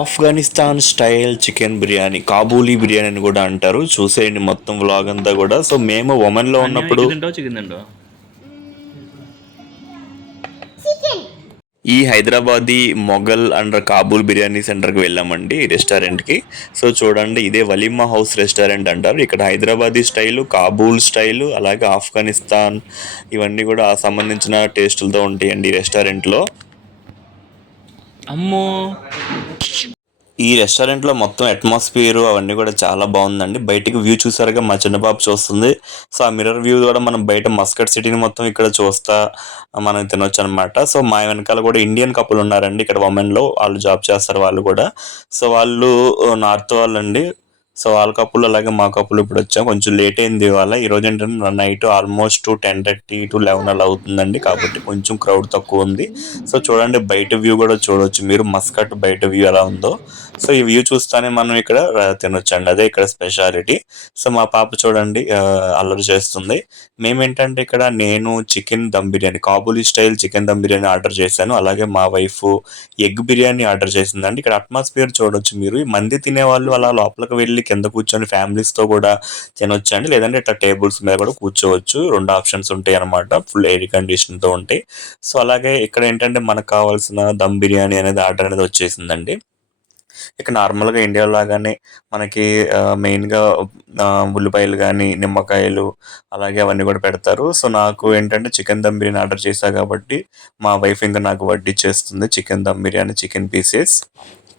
Afghanistan style chicken biryani, Kabuli biryani అని కూడా అంటారు. చూసేయండి మొత్తం వ్లాగ్ అంతా కూడా. సో మేము ఒమన్లో ఉన్నప్పుడు చికెన్ తింటావా? ఈ హైదరాబాదీ మొఘల్ అండ్ కాబూల్ బిర్యానీ సెంటర్కి వెళ్ళామండి, ఈ రెస్టారెంట్కి. సో చూడండి, ఇదే వలీమా హౌస్ రెస్టారెంట్ అంటారు. ఇక్కడ హైదరాబాదీ స్టైలు, కాబూల్ స్టైలు, అలాగే ఆఫ్ఘనిస్తాన్ ఇవన్నీ కూడా సంబంధించిన టేస్టులతో ఉంటాయండి ఈ రెస్టారెంట్లో. అమ్మో, ఈ రెస్టారెంట్లో మొత్తం అట్మాస్ఫియర్ అవన్నీ కూడా చాలా బాగుందండి. బయటికి వ్యూ చూసారుగా, మా చిన్న పాప చూస్తుంది. సో ఆ మిర్రర్ వ్యూ కూడా మనం బయట మస్కట్ సిటీని మొత్తం ఇక్కడ చూస్తా మనం తినొచ్చు అనమాట. సో మా వెనకాల కూడా ఇండియన్ కపుల్ ఉన్నారండి ఇక్కడ ఉమెన్లో, వాళ్ళు జాబ్ చేస్తారు వాళ్ళు కూడా. సో వాళ్ళు నార్త్ వాళ్ళండి. సో వాళ్ళ కప్పులు అలాగే మా కప్పులు ఇప్పుడు వచ్చాం. కొంచెం లేట్ అయింది ఇవాళ. ఈరోజు ఏంటంటే నైట్ ఆల్మోస్ట్ 10:30 to 11 అలా అవుతుందండి, కాబట్టి కొంచెం క్రౌడ్ తక్కువ ఉంది. సో చూడండి, బయట వ్యూ కూడా చూడవచ్చు మీరు, మస్కట్ బయట వ్యూ ఎలా ఉందో. సో ఈ వ్యూ చూస్తానే మనం ఇక్కడ తినొచ్చండి, అదే ఇక్కడ స్పెషాలిటీ. సో మా పాప చూడండి అల్లరి చేస్తుంది. మేమేంటంటే ఇక్కడ నేను chicken dum biryani, Kabuli style chicken dum biryani order చేశాను. అలాగే మా వైఫ్ ఎగ్ బిర్యానీ ఆర్డర్ చేసిందండి. ఇక్కడ అట్మాస్ఫియర్ చూడొచ్చు మీరు. ఈ మంది తినేవాళ్ళు అలా లోపలికి వెళ్ళి కింద కూర్చొని ఫ్యామిలీస్తో కూడా తినొచ్చండి, లేదంటే ఇట్లా టేబుల్స్ మీద కూడా కూర్చోవచ్చు. 2 ఆప్షన్స్ ఉంటాయి అనమాట, ఫుల్ ఎయిర్ కండిషన్తో ఉంటాయి. సో అలాగే ఇక్కడ ఏంటంటే మనకు కావాల్సిన దమ్ బిర్యానీ అనేది ఆర్డర్ అనేది వచ్చేసిందండి. ఇక నార్మల్గా ఇండియా లాగానే మనకి మెయిన్గా ఉల్లిపాయలు కానీ, నిమ్మకాయలు అలాగే అవన్నీ కూడా పెడతారు. సో నాకు ఏంటంటే చికెన్ దమ్ బిర్యానీ ఆర్డర్ చేశాను కాబట్టి మా వైఫ్ ఇంకా నాకు వడ్డిచ్చేస్తుంది chicken dum biryani, chicken pieces.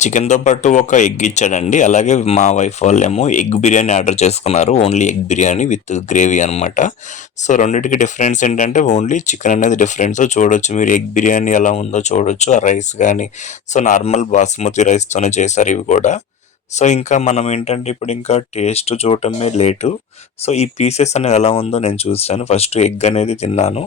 చికెన్తో పాటు ఒక ఎగ్ ఇచ్చాడండి. అలాగే మా వైఫ్ వాళ్ళేమో ఎగ్ బిర్యానీ ఆర్డర్ చేసుకున్నారు, only egg biryani with gravy అనమాట. సో రెండింటికి డిఫరెన్స్ ఏంటంటే ఓన్లీ చికెన్ అనేది డిఫరెన్స్. చూడొచ్చు మీరు, ఎగ్ బిర్యానీ ఎలా ఉందో చూడొచ్చు. ఆ రైస్ కానీ, సో నార్మల్ బాస్మతి రైస్తోనే చేశారు ఇవి కూడా. సో ఇంకా మనం ఏంటంటే ఇప్పుడు ఇంకా టేస్ట్ చూడటమే లేటు. సో ఈ పీసెస్ అనేది ఎలా ఉందో నేను చూస్తాను. ఫస్ట్ ఎగ్ అనేది తిన్నాను.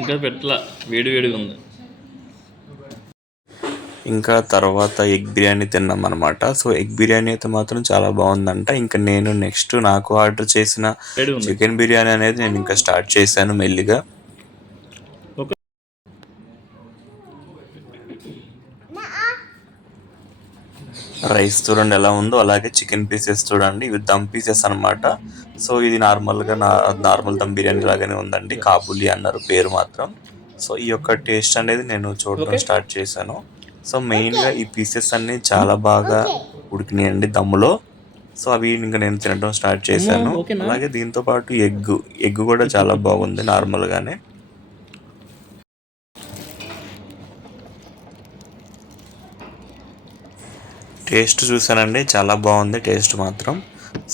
ఇంకా పెట్టలా, వేడి వేడిగా ఉంది. ఇంకా తర్వాత ఎగ్ బిర్యానీ తిన్నాం అనమాట. సో ఎగ్ బిర్యానీ అయితే మాత్రం చాలా బాగుందంట. ఇంకా నేను నెక్స్ట్ నాకు ఆర్డర్ చేసిన చికెన్ బిర్యానీ అనేది నేను ఇంకా స్టార్ట్ చేశాను మెల్లిగా. రైస్ చూడండి ఎలా ఉందో, అలాగే చికెన్ పీసెస్ చూడండి, ఇవి దమ్ పీసెస్ అనమాట. సో ఇది నార్మల్గా నార్మల్ దమ్ బిర్యానీ లాగానే ఉందండి, కాబూలి అన్నారు పేరు మాత్రం. సో ఈ యొక్క టేస్ట్ అనేది నేను చూడడం స్టార్ట్ చేశాను. సో మెయిన్గా ఈ పీసెస్ అన్నీ చాలా బాగా ఉడికినాయండి దమ్ములో. సో అవి ఇంకా నేను తినడం స్టార్ట్ చేశాను. అలాగే దీంతో పాటు ఎగ్ కూడా చాలా బాగుంది నార్మల్గానే. టేస్ట్ చూసానండి, చాలా బాగుంది టేస్ట్ మాత్రం.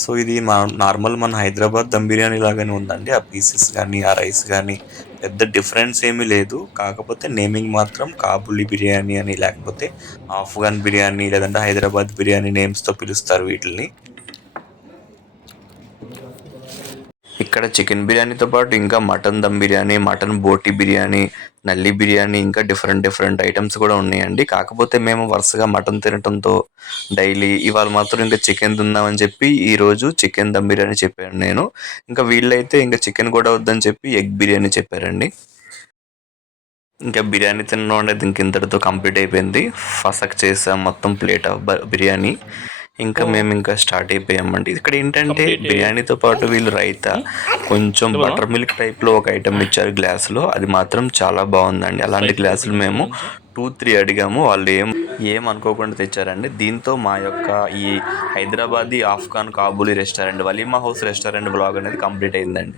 సో ఇది నార్మల్ మన హైదరాబాద్ దమ్ బిర్యానీ లాగానే ఉందండి. ఆ పీసెస్ కానీ, ఆ రైస్ కానీ పెద్ద డిఫరెన్స్ ఏమీ లేదు. కాకపోతే నేమింగ్ మాత్రం కాబూలీ బిర్యానీ అని, లేకపోతే ఆఫ్ఘన్ బిర్యానీ, లేదంటే హైదరాబాద్ బిర్యానీ నేమ్స్తో పిలుస్తారు వీటిని. ఇక్కడ చికెన్ బిర్యానీతో పాటు ఇంకా మటన్ దమ్ బిర్యానీ, మటన్ బోటి బిర్యానీ, నల్లి బిర్యానీ, ఇంకా డిఫరెంట్ ఐటమ్స్ కూడా ఉన్నాయండి. కాకపోతే మేము వరుసగా మటన్ తినటంతో డైలీ ఇవాళ మాత్రం ఇంకా చికెన్ తిందామని చెప్పి ఈరోజు చికెన్ దమ్ బిర్యానీ చెప్పాను నేను. ఇంకా వీళ్ళైతే ఇంకా చికెన్ కూడా వద్దని చెప్పి ఎగ్ బిర్యానీ చెప్పారండి. ఇంకా బిర్యానీ తినడం అనేది ఇంక ఇంతటితో కంప్లీట్ అయిపోయింది. ఫసక్ చేసాం మొత్తం ప్లేట్ ఆఫ్ బిర్యానీ. ఇంకా మేము ఇంకా స్టార్ట్ అయిపోయామండి. ఇక్కడ ఏంటంటే బిర్యానీతో పాటు వీళ్ళు రైతా, కొంచెం బటర్ మిల్క్ టైప్లో ఒక ఐటమ్ ఇచ్చారు గ్లాసులో. అది మాత్రం చాలా బాగుందండి. అలాంటి గ్లాసులు మేము 2-3 అడిగాము, వాళ్ళు ఏం అనుకోకుండా తెచ్చారండి. దీంతో మా యొక్క ఈ Hyderabadi Afghan Kabuli restaurant, Waleema house restaurant blog అనేది కంప్లీట్ అయిందండి.